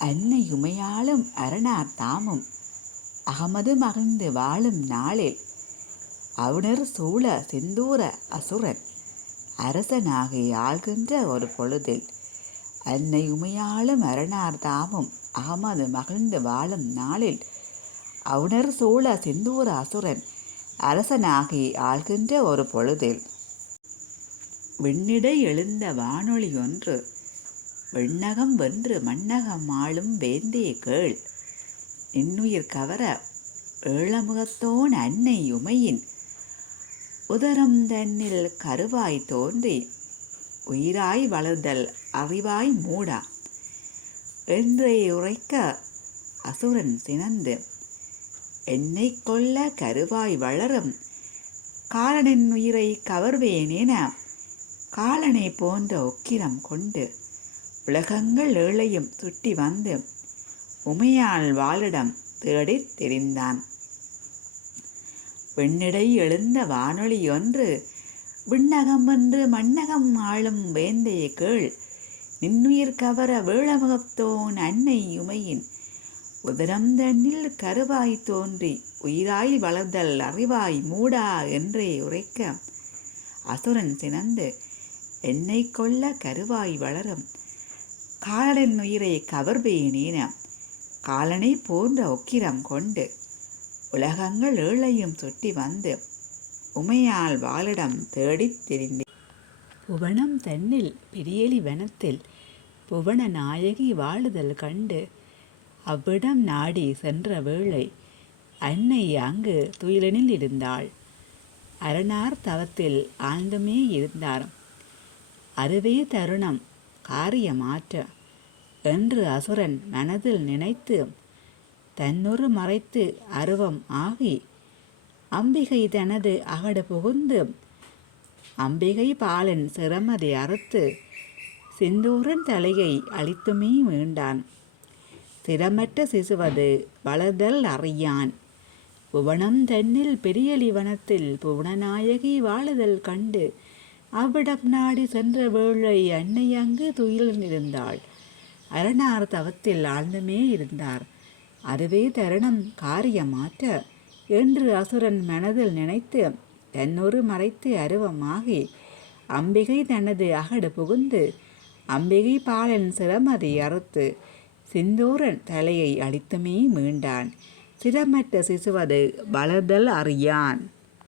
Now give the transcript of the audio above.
அன்னை உமையாளும் அரணார் தாமும் அகமது மகிழ்ந்து வாழும் நாளில் அவுணர் சூழ செந்தூர அசுரன் அரசனாகி ஆள்கின்ற ஒரு பொழுதில் அன்னை உமையாளும் அரணார் தாமும் அகமது மகிழ்ந்து வாழும் நாளில் அவுணர் சூழ செந்தூர அசுரன் அரசனாகி ஆள்கின்ற ஒரு பொழுதில் விண்ணிடை எழுந்த வானொலி ஒன்று விண்ணகம் வென்று மண்ணகம் ஆளும் வேந்தே கேள் நின்னுயிர் கவர ஏழமுகத்தோன் அன்னை உமையின் உதரம் தன்னில் கருவாய் தோன்றி உயிராய் வளர்தல் அறிவாய் மூடா என்றே உரைக்க அசுரன் சினந்து என்னை கொல்ல கருவாய் வளரும் காலனின் உயிரை கவர்வேனென காலனை போன்ற உக்கிரம் கொண்டு உலகங்கள் ஏழையும் சுட்டி வந்து உமையால் வாளிடம் தேடித் தெரிந்தான். விண்ணிடை எழுந்த வானொலி ஒன்று விண்ணகம் வென்று மண்ணகம் ஆளும் வேந்தைய கேள் நின்னுயிர் கவர வேளமுகத்தோன் அன்னை உமையின் உதரம் தன்னில் கருவாய் தோன்றி உயிராய் வளர்தல் அறிவாய் மூடா என்றே உரைக்க அசுரன் சினந்து என்னை கொல்ல கருவாய் வளரும் காலனின் உயிரை கவர்வேனேன காலனை போன்ற உக்கிரம் கொண்டு உலகங்கள் ஏழையும் சுட்டி வந்து உமையால் வாளிடம் தேடித் தெரிந்தேன். புவனம் தன்னில் பெரியலி வனத்தில் புவன நாயகி வாழுதல் கண்டு அவ்விடம் நாடி சென்ற வேளை அன்னை அங்கு துயிலனில் இருந்தாள். அரணார் தவத்தில் ஆழ்ந்துமே இருந்தார். அதுவே தருணம் காரியமாற்ற என்று அசுரன் மனதில் நினைத்து தன்னொரு மறைத்து அருவம் ஆகி அம்பிகை தனது அகடு புகுந்து அம்பிகை பாலன் சிரமதை அறுத்து சிந்தூரன் தலையை அழித்துமே மீண்டான். சிரமற்ற சிசுவது வளர்தல் அறியான். புவனம் தன்னில் பெரியலி வனத்தில் புவனநாயகி வாழுதல் கண்டு அவ்விடம் நாடி சென்ற வேளை அன்னை அங்கு துயிலிருந்தாள். அரணார் தவத்தில் ஆழ்ந்துமே இருந்தார். அதுவே தருணம் காரியமாற்ற என்று அசுரன் மனதில் நினைத்து தன்னொரு மறைத்து அருவமாகி அம்பிகை தனது அகடு புகுந்து அம்பிகை பாலன் சிரமதை அறுத்து சிந்தூரன் தலையை அழித்துமே மீண்டான். சிரமற்ற சிசுவது வளர்தல் அறியான்.